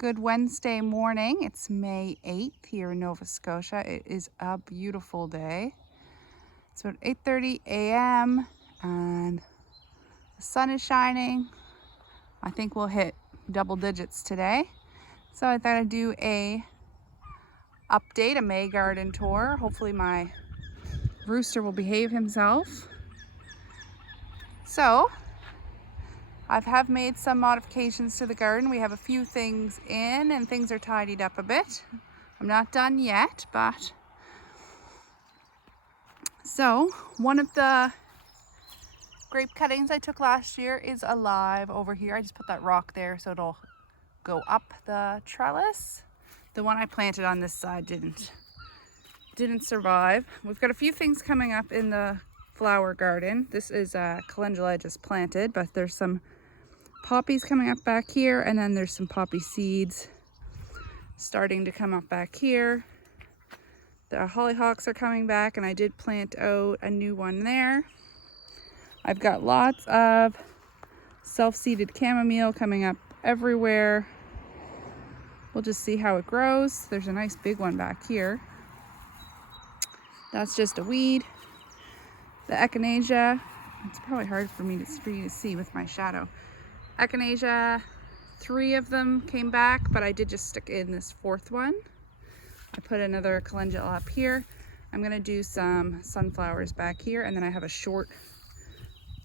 Good Wednesday morning. It's May 8th here in Nova Scotia. It is a beautiful day. It's about 8:30 a.m. and the sun is shining. I think we'll hit double digits today. So I thought I'd do a May garden tour. Hopefully my rooster will behave himself. So I have made some modifications to the garden. We have a few things in and things are tidied up a bit. I'm not done yet, but so one of the grape cuttings I took last year is alive over here. I just put that rock there so it'll go up the trellis. The one I planted on this side didn't survive. We've got a few things coming up in the flower garden. This is a calendula I just planted, but there's some poppies coming up back here, and then there's some poppy seeds starting to come up back here. The hollyhocks are coming back, and I did plant out a new one there. I've got lots of self-seeded chamomile coming up everywhere. We'll just see how it grows. There's a nice big one back here. That's just a weed. The echinacea, it's probably hard for you to see with my shadow. Echinacea, 3 of them came back, but I did just stick in this 4th one. I put another calendula up here. I'm gonna do some sunflowers back here, and then I have a short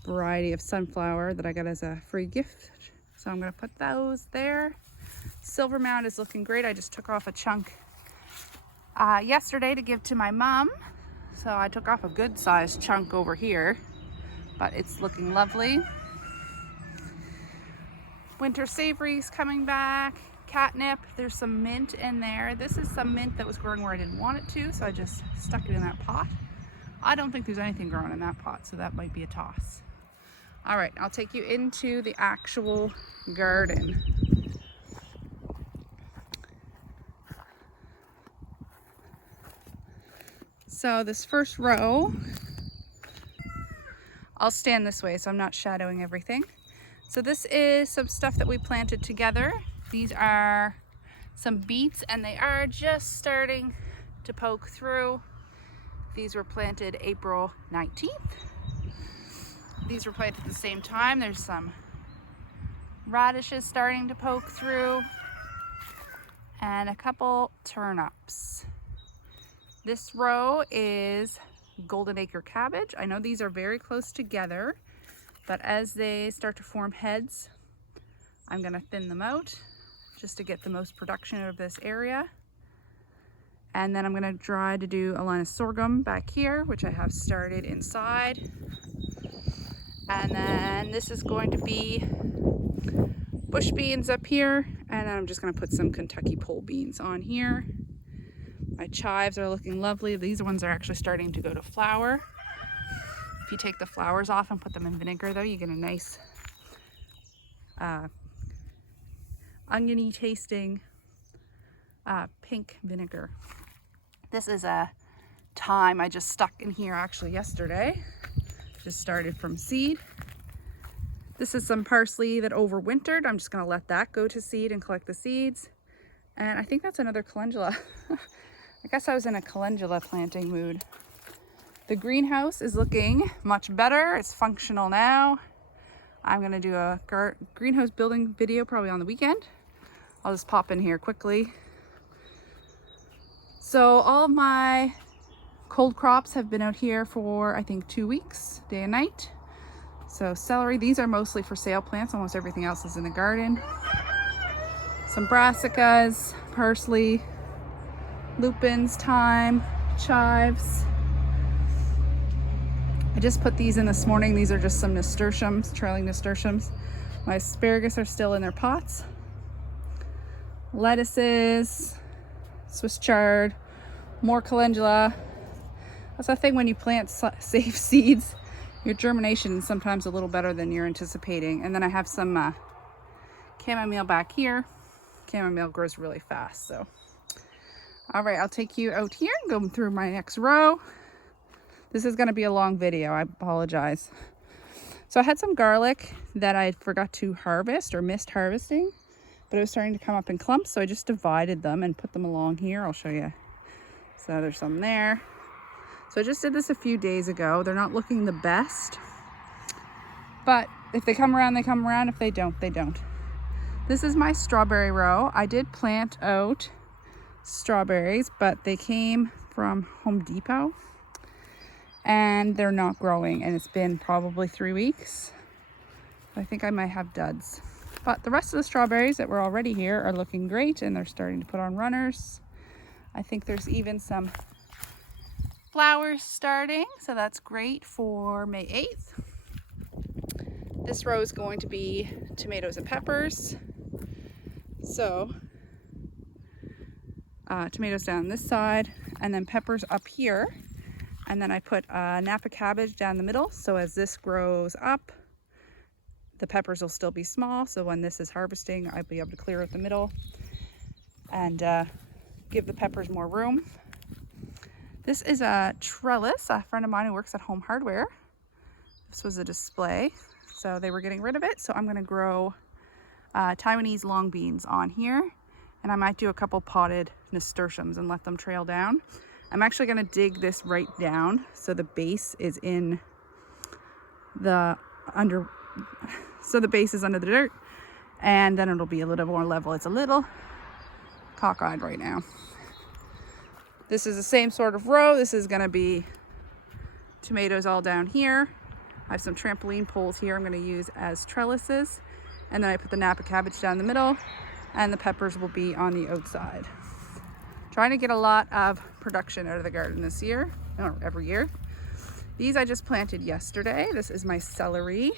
variety of sunflower that I got as a free gift. So I'm gonna put those there. Silver mound is looking great. I just took off a chunk yesterday to give to my mom. So I took off a good sized chunk over here, but it's looking lovely. Winter savory's coming back. Catnip, there's some mint in there. This is some mint that was growing where I didn't want it to, so I just stuck it in that pot. I don't think there's anything growing in that pot, so that might be a toss. All right, I'll take you into the actual garden. So this first row, I'll stand this way so I'm not shadowing everything. So this is some stuff that we planted together. These are some beets, and they are just starting to poke through. These were planted April 19th. These were planted at the same time. There's some radishes starting to poke through, and a couple turnips. This row is golden acre cabbage. I know these are very close together, but as they start to form heads, I'm gonna thin them out just to get the most production out of this area. And then I'm gonna try to do a line of sorghum back here, which I have started inside. And then this is going to be bush beans up here. And then I'm just gonna put some Kentucky pole beans on here. My chives are looking lovely. These ones are actually starting to go to flower. If you take the flowers off and put them in vinegar though, you get a nice oniony tasting pink vinegar. This is a thyme I just stuck in here actually yesterday. Just started from seed. This is some parsley that overwintered. I'm just gonna let that go to seed and collect the seeds. And I think that's another calendula. I guess I was in a calendula planting mood. The greenhouse is looking much better. It's functional now. I'm gonna do a greenhouse building video probably on the weekend. I'll just pop in here quickly. So all of my cold crops have been out here for I think 2 weeks, day and night. So celery, these are mostly for sale plants. Almost everything else is in the garden. Some brassicas, parsley, lupins, thyme, chives. I just put these in this morning. These are just some nasturtiums, trailing nasturtiums. My asparagus are still in their pots. Lettuces, Swiss chard, more calendula. That's the thing when you plant safe seeds, your germination is sometimes a little better than you're anticipating. And then I have some chamomile back here. Chamomile grows really fast, so. All right, I'll take you out here and go through my next row. This is gonna be a long video, I apologize. So I had some garlic that I forgot to harvest or missed harvesting, but it was starting to come up in clumps, so I just divided them and put them along here. I'll show you. So there's some there. So I just did this a few days ago. They're not looking the best, but if they come around, they come around. If they don't, they don't. This is my strawberry row. I did plant out strawberries, but they came from Home Depot and they're not growing, and it's been probably 3 weeks. I think I might have duds, but the rest of the strawberries that were already here are looking great, and they're starting to put on runners. I think there's even some flowers starting, so that's great for May 8th. This row is going to be tomatoes and peppers. So tomatoes down this side, and then peppers up here. And then I put Napa cabbage down the middle, so as this grows up, the peppers will still be small, so when this is harvesting, I'll be able to clear out the middle and give the peppers more room. This is a trellis. A friend of mine who works at Home Hardware. This was a display, so they were getting rid of it, so I'm going to grow Taiwanese long beans on here, and I might do a couple potted nasturtiums and let them trail down. I'm actually going to dig this right down so the base is in the under, so the base is under the dirt, and then it'll be a little more level. It's a little cockeyed right now. This is the same sort of row. This is going to be tomatoes all down here. I have some trampoline poles here I'm going to use as trellises, and then I put the Napa cabbage down the middle, and the peppers will be on the outside. Trying to get a lot of production out of the garden this year, or every year. These I just planted yesterday. This is my celery.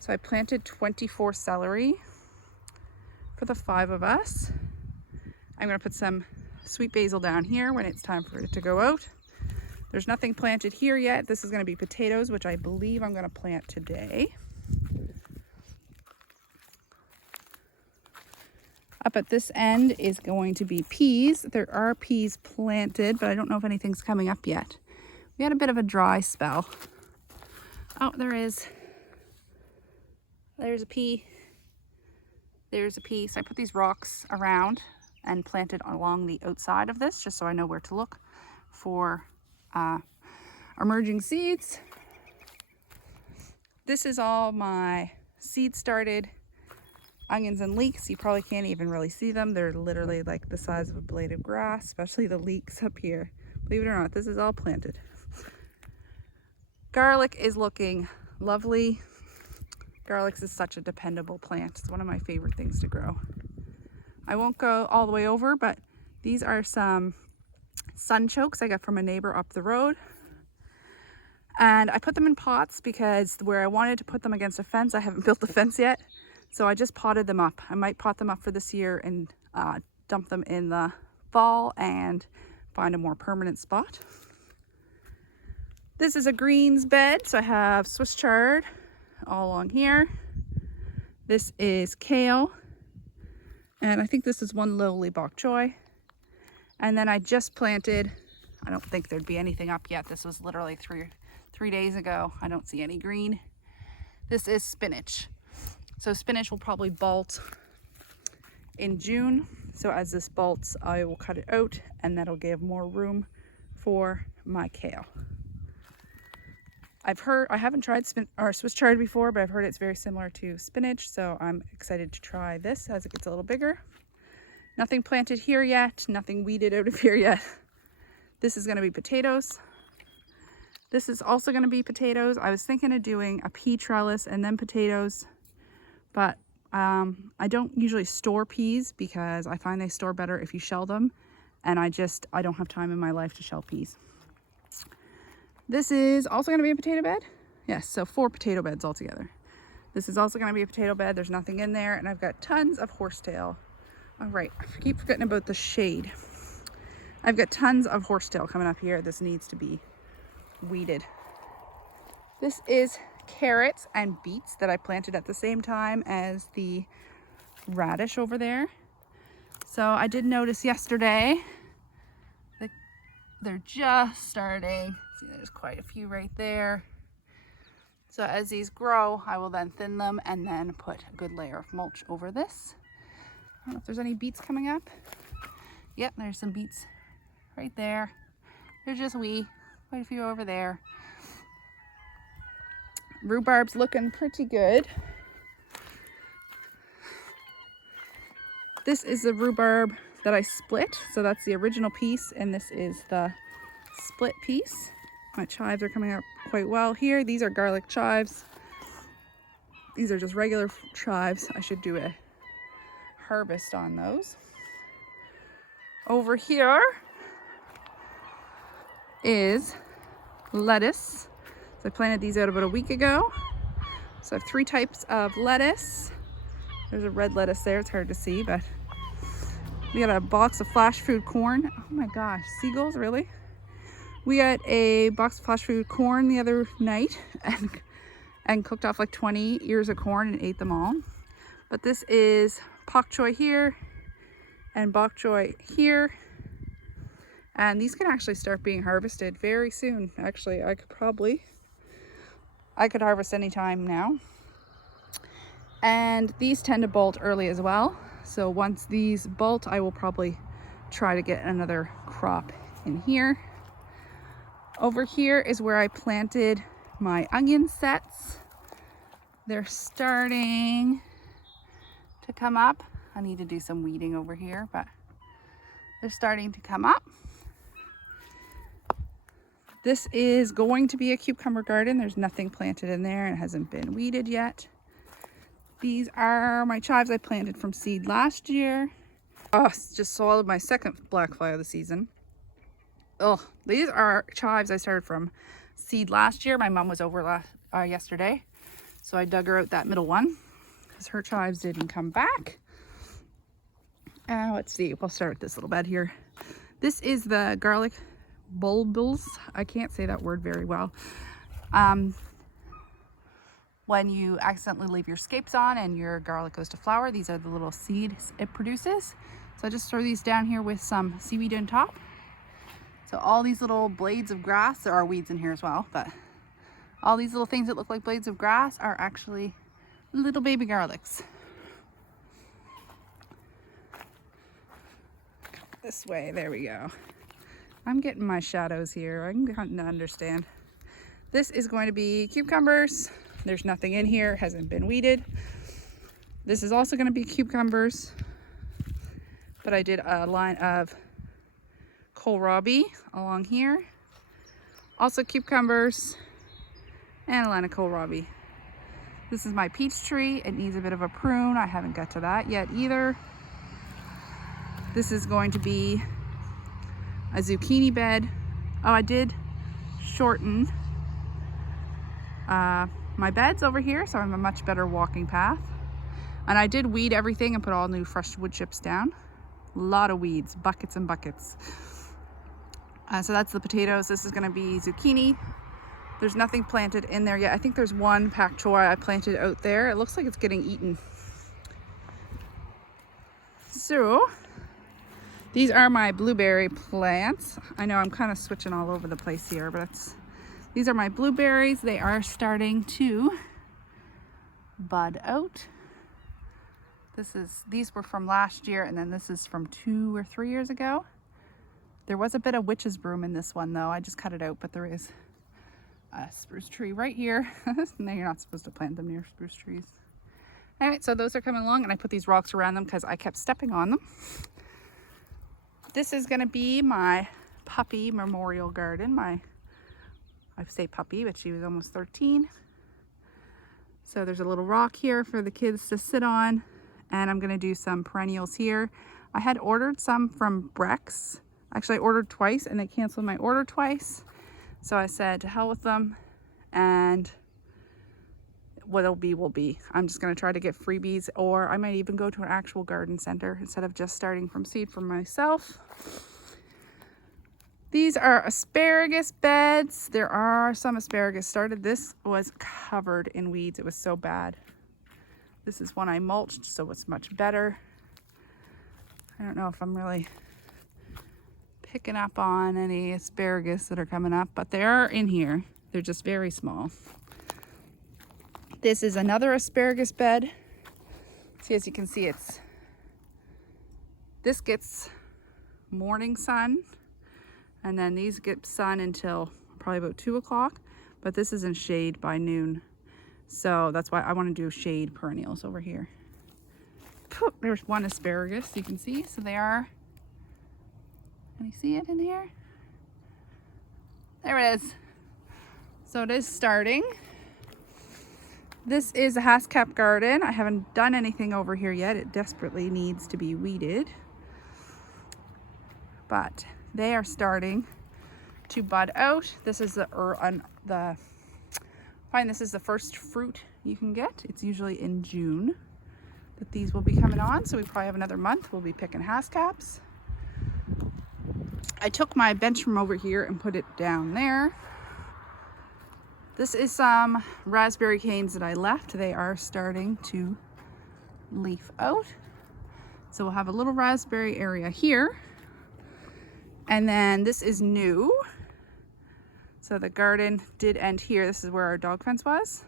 So I planted 24 celery for the 5 of us. I'm going to put some sweet basil down here when it's time for it to go out. There's nothing planted here yet. This is going to be potatoes, which I believe I'm going to plant today. Up at this end is going to be peas. There are peas planted, but I don't know if anything's coming up yet. We had a bit of a dry spell. Oh, there is. There's a pea. There's a pea. So I put these rocks around and planted along the outside of this, just so I know where to look for emerging seeds. This is all my seed started onions and leeks. You probably can't even really see them. They're literally like the size of a blade of grass, especially the leeks up here. Believe it or not, this is all planted. Garlic is looking lovely. Garlic is such a dependable plant. It's one of my favorite things to grow. I won't go all the way over, but these are some sunchokes I got from a neighbor up the road. And I put them in pots because where I wanted to put them against a fence, I haven't built the fence yet. So I just potted them up. I might pot them up for this year and dump them in the fall and find a more permanent spot. This is a greens bed. So I have Swiss chard all along here. This is kale. And I think this is one lowly bok choy. And then I just planted, I don't think there'd be anything up yet. This was literally three days ago. I don't see any green. This is spinach. So spinach will probably bolt in June. So as this bolts, I will cut it out, and that'll give more room for my kale. I haven't tried Swiss chard before, but I've heard it's very similar to spinach. So I'm excited to try this as it gets a little bigger. Nothing planted here yet, nothing weeded out of here yet. This is going to be potatoes. This is also going to be potatoes. I was thinking of doing a pea trellis and then potatoes, but I don't usually store peas because I find they store better if you shell them, and I don't have time in my life to shell peas. This is also going to be a potato bed. Yes, so 4 potato beds altogether. This is also going to be a potato bed. There's nothing in there, and I've got tons of horsetail. All right, I keep forgetting about the shade. I've got tons of horsetail coming up here. This needs to be weeded. This is carrots and beets that I planted at the same time as the radish over there. So I did notice yesterday that they're just starting. See, there's quite a few right there. So as these grow, I will then thin them and then put a good layer of mulch over this. don't know if there's any beets coming up. Yep, there's some beets right there. There's just quite a few over there. Rhubarb's looking pretty good. This is the rhubarb that I split. So that's the original piece, and this is the split piece. My chives are coming out quite well here. These are garlic chives. These are just regular chives. I should do a harvest on those. Over here is lettuce. So I planted these out about a week ago. So I have 3 types of lettuce. There's a red lettuce there, it's hard to see, but we got a box of flash food corn. Oh my gosh, seagulls, really? We got a box of flash food corn the other night and cooked off like 20 ears of corn and ate them all. But this is pak choy here and bok choy here. And these can actually start being harvested very soon. Actually, I could harvest anytime now. And these tend to bolt early as well. So once these bolt, I will probably try to get another crop in here. Over here is where I planted my onion sets. They're starting to come up. I need to do some weeding over here, but they're starting to come up. This is going to be a cucumber garden. There's nothing planted in there. It hasn't been weeded yet. These are my chives I planted from seed last year. Oh, just swallowed my second black fly of the season. Oh, these are chives I started from seed last year. My mom was over yesterday, so I dug her out that middle one because her chives didn't come back. Let's see, we'll start with this little bed here. This is the garlic bulbils. I can't say that word very well. When you accidentally leave your scapes on and your garlic goes to flower, these are the little seeds it produces. So I just throw these down here with some seaweed on top. So all these little blades of grass, there are weeds in here as well, but all these little things that look like blades of grass are actually little baby garlics. This way, there we go. I'm getting my shadows here. I'm starting to understand. This is going to be cucumbers. There's nothing in here, hasn't been weeded. This is also going to be cucumbers, but I did a line of kohlrabi along here. Also cucumbers and a line of kohlrabi. This is my peach tree. It needs a bit of a prune. I haven't got to that yet either. This is going to be a zucchini bed. Oh, I did shorten my beds over here, so I have a much better walking path. And I did weed everything and put all new fresh wood chips down. A lot of weeds, buckets and buckets. So that's the potatoes. This is going to be zucchini. There's nothing planted in there yet. I think there's one pak choy I planted out there. It looks like it's getting eaten. So these are my blueberry plants. I know I'm kind of switching all over the place here, but these are my blueberries. They are starting to bud out. These were from last year, and then this is from 2 or 3 years ago. There was a bit of witch's broom in this one though. I just cut it out, but there is a spruce tree right here. No, you're not supposed to plant them near spruce trees. Anyway, so those are coming along, and I put these rocks around them because I kept stepping on them. This is going to be my puppy memorial garden. I say puppy, but she was almost 13. So there's a little rock here for the kids to sit on, and I'm going to do some perennials here. I had ordered some from Brex. Actually, I ordered twice, and they canceled my order twice. So I said to hell with them, and what'll be will be. I'm just going to try to get freebies, or I might even go to an actual garden center instead of just starting from seed for myself. These are asparagus beds. There are some asparagus started. This was covered in weeds. It was so bad. This is one I mulched, so it's much better. I don't know if I'm really picking up on any asparagus that are coming up, but they are in here. They're just very small. This is another asparagus bed. See, as you can see, it's This gets morning sun, and then these get sun until probably about 2 o'clock, but this is in shade by noon. So that's why I want to do shade perennials over here. There's one asparagus you can see. So they are, can you see it in here? There it is. So it is starting. This is a hascap garden. I haven't done anything over here yet. It desperately needs to be weeded. But they are starting to bud out. This is this is the first fruit you can get. It's usually in June that these will be coming on. So we probably have another month. We'll be picking hascaps. I took my bench from over here and put it down there. This is some raspberry canes that I left. They are starting to leaf out. So we'll have a little raspberry area here. And then this is new. So the garden did end here. This is where our dog fence was.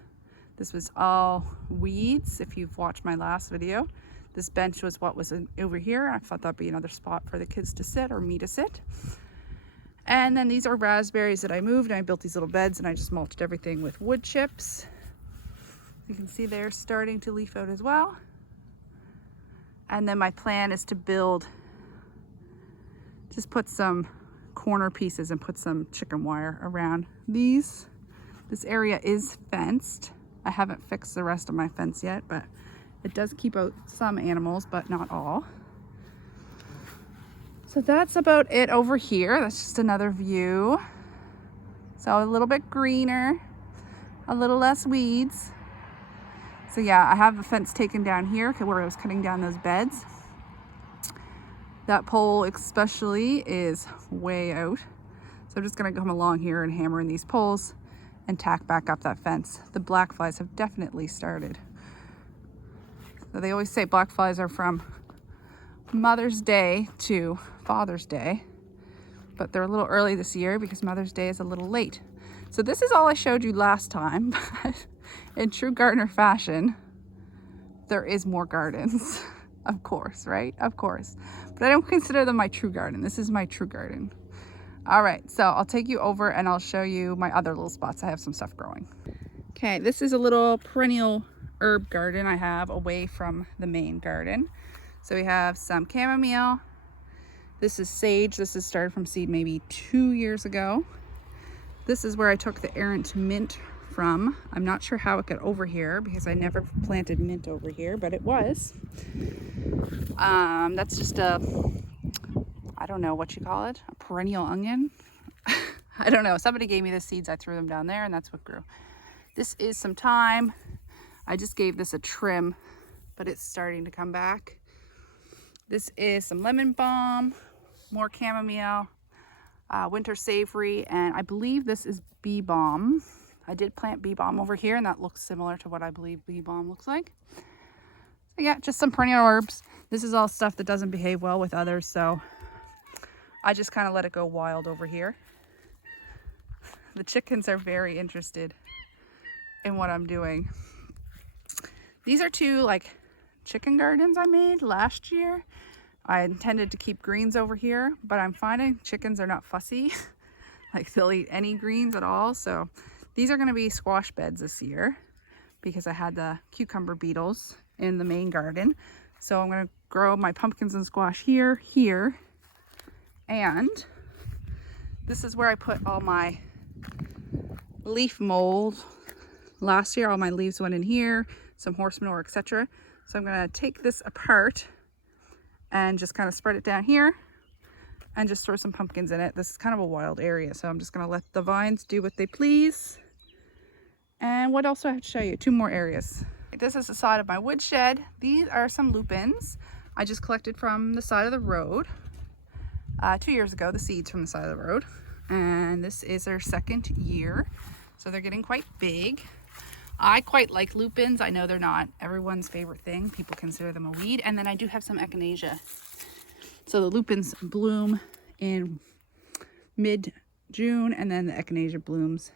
This was all weeds. If you've watched my last video, this bench was what was over here. I thought that'd be another spot for the kids to sit or me to sit. And then these are raspberries that I moved, and I built these little beds, and I just mulched everything with wood chips. You can see they're starting to leaf out as well. And then my plan is to just put some corner pieces and put some chicken wire around these. This area is fenced. I haven't fixed the rest of my fence yet, but it does keep out some animals, but not all. So that's about it over here. That's just another view. So a little bit greener, a little less weeds. So yeah, I have the fence taken down here where I was cutting down those beds. That pole especially is way out. So I'm just gonna come along here and hammer in these poles and tack back up that fence. The black flies have definitely started. So they always say black flies are from Mother's Day to Father's Day, but they're a little early this year because Mother's Day is a little late. So this is all I showed you last time, but in true gardener fashion, there is more gardens. Of course, right? Of course. But I don't consider them my true garden. This is my true garden. All right, so I'll take you over and I'll show you my other little spots. I have some stuff growing. Okay, this is a little perennial herb garden I have away from the main garden. So we have some chamomile. This is sage. This is started from seed maybe 2 years ago. This is where I took the errant mint from. I'm not sure how it got over here because I never planted mint over here, but it was. That's just I don't know what you call it, a perennial onion. I don't know. Somebody gave me the seeds. I threw them down there and that's what grew. This is some thyme. I just gave this a trim, but it's starting to come back. This is some lemon balm, more chamomile, winter savory, and I believe this is bee balm. I did plant bee balm over here and that looks similar to what I believe bee balm looks like. So yeah, just some perennial herbs. This is all stuff that doesn't behave well with others, so I just kind of let it go wild over here. The chickens are very interested in what I'm doing. These are two like chicken gardens I made last year. I intended to keep greens over here, but I'm finding chickens are not fussy. Like they'll eat any greens at all. So these are going to be squash beds this year because I had the cucumber beetles in the main garden. So I'm going to grow my pumpkins and squash here, and this is where I put all my leaf mold. Last year, all my leaves went in here, some horse manure, etc. So I'm going to take this apart and just kind of spread it down here and just throw some pumpkins in it. This is kind of a wild area, so I'm just going to let the vines do what they please. And what else do I have to show you? 2 more areas. This is the side of my woodshed. These are some lupins I just collected from the side of the road 2 years ago, the seeds from the side of the road. And this is their 2nd year, so they're getting quite big. I quite like lupins. I know they're not everyone's favorite thing. People consider them a weed. And then I do have some echinacea. So the lupins bloom in mid-June, and then the echinacea blooms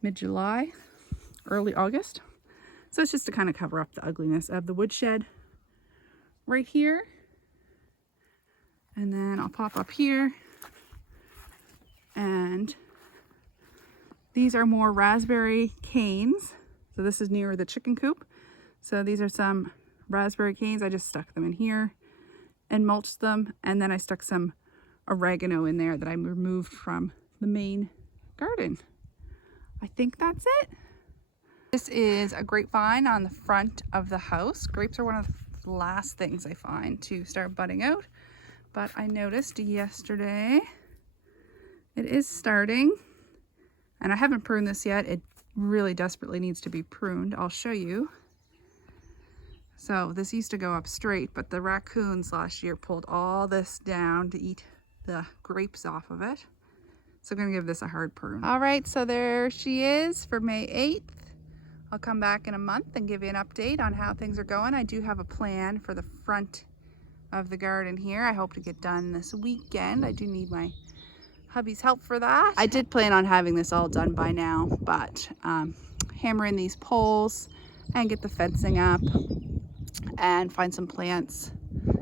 mid-July, early August. So it's just to kind of cover up the ugliness of the woodshed right here. And then I'll pop up here. And these are more raspberry canes. So this is near the chicken coop. So these are some raspberry canes. I just stuck them in here and mulched them. And then I stuck some oregano in there that I removed from the main garden. I think that's it. This is a grapevine on the front of the house. Grapes are one of the last things I find to start budding out. But I noticed yesterday it is starting. And I haven't pruned this yet. It really desperately needs to be pruned. I'll show you. So this used to go up straight, but the raccoons last year pulled all this down to eat the grapes off of it. So I'm gonna give this a hard prune. All right, so there she is for May 8th. I'll come back in a month and give you an update on how things are going. I do have a plan for the front of the garden here. I hope to get done this weekend. I do need my hubby's help for that. I did plan on having this all done by now, but hammer in these poles and get the fencing up and find some plants.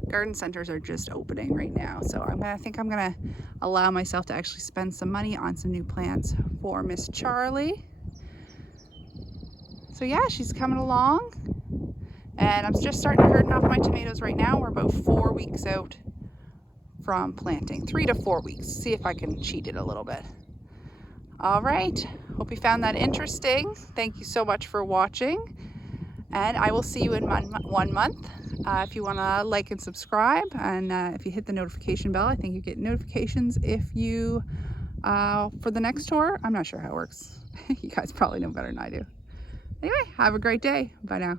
Garden centers are just opening right now, so I think I'm gonna allow myself to actually spend some money on some new plants for Miss Charlie. So yeah, she's coming along, and I'm just starting to harden off my tomatoes right now. We're about 4 weeks out from planting, 3 to 4 weeks. See if I can cheat it a little bit. All right, hope you found that interesting. Thank you so much for watching, and I will see you in 1 month. If you want to like and subscribe, and if you hit the notification bell, I think you get notifications if you for the next tour. I'm not sure how it works. You guys probably know better than I do. Anyway, have a great day. Bye now.